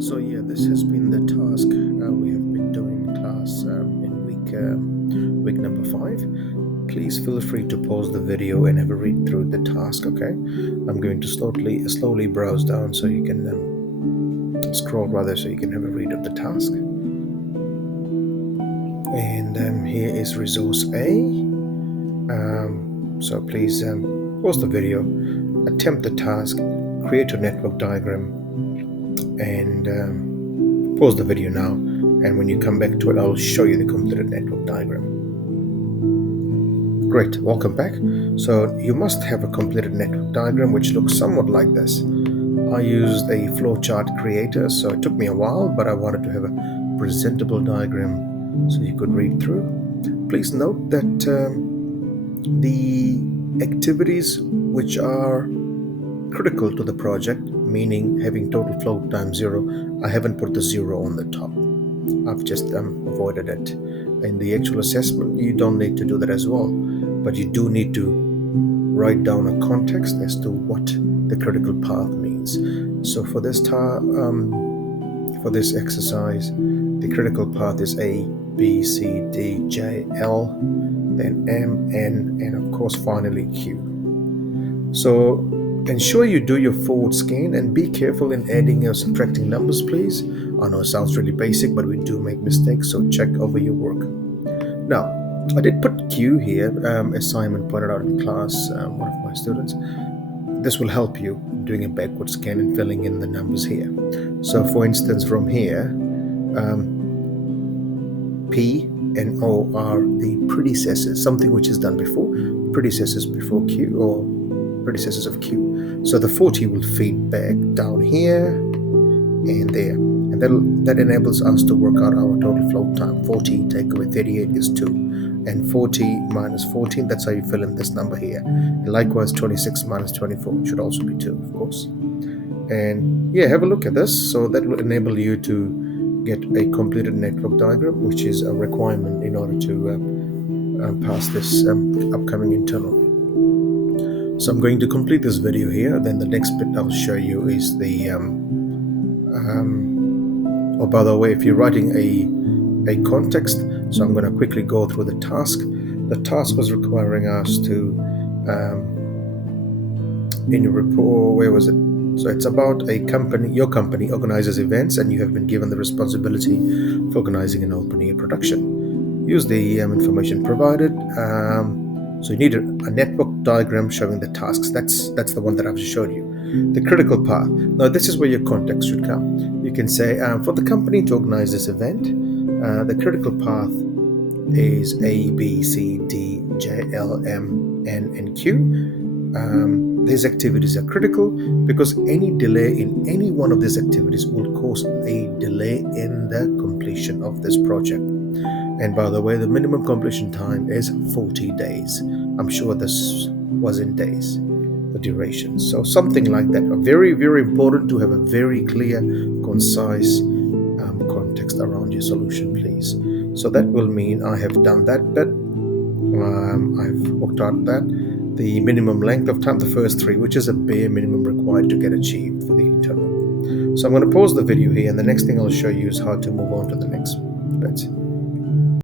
So yeah, this has been the task we have been doing in class in week number 5. Please feel free to pause the video and have a read through the task. Okay, I'm going to slowly browse down so you can scroll rather, so you can have a read of the task. And here is resource A. So please pause the video, attempt the task, create your network diagram, and pause the video now, and when you come back to it, I'll show you the completed network diagram. Great, welcome back. So you must have a completed network diagram which looks somewhat like this. I used a flowchart creator, so it took me a while, but I wanted to have a presentable diagram so you could read through. Please note that the activities which are critical to the project, meaning having total float time 0, I haven't put the 0 on the top. I've just avoided it. In the actual assessment, you don't need to do that as well, but you do need to write down a context as to what the critical path means. So for this exercise, the critical path is A, B, C, D, J, L, then M, N, and of course finally Q. So ensure you do your forward scan and be careful in adding or subtracting numbers, please. I know it sounds really basic, but we do make mistakes, so check over your work. Now, I did put Q here, as Simon pointed out in class, one of my students. This will help you doing a backward scan and filling in the numbers here. So for instance, from here, P and O are the predecessors, something which is done before, predecessors before Q, or predecessors of Q. So the 40 will feed back down here and there, and that enables us to work out our total float time. 40 take away 38 is 2, and 40 minus 14, that's how you fill in this number here. And likewise, 26 minus 24 should also be 2, of course. And yeah, have a look at this. So that will enable you to get a completed network diagram, which is a requirement in order to pass this upcoming internal. So I'm going to complete this video here. Then the next bit I'll show you is the oh, by the way, if you're writing a context, so I'm going to quickly go through the task. The task was requiring us to in your report, where was it? So it's about a company, your company organizes events, and you have been given the responsibility for organizing and opening a production. Use the information provided. So you need a network diagram showing the tasks. That's the one that I've just showed you. The critical path. Now this is where your context should come. You can say, for the company to organize this event, the critical path is A, B, C, D, J, L, M, N, and Q. These activities are critical because any delay in any one of these activities will cause a delay in the completion of this project. And by the way, the minimum completion time is 40 days. I'm sure this was in days, the duration. So something like that. Very, very important to have a very clear, concise context around your solution, please. So that will mean I have done that bit. I've worked out that. The minimum length of time, the first 3, which is a bare minimum required to get achieved for the internal. So I'm going to pause the video here, and the next thing I'll show you is how to move on to the next bit.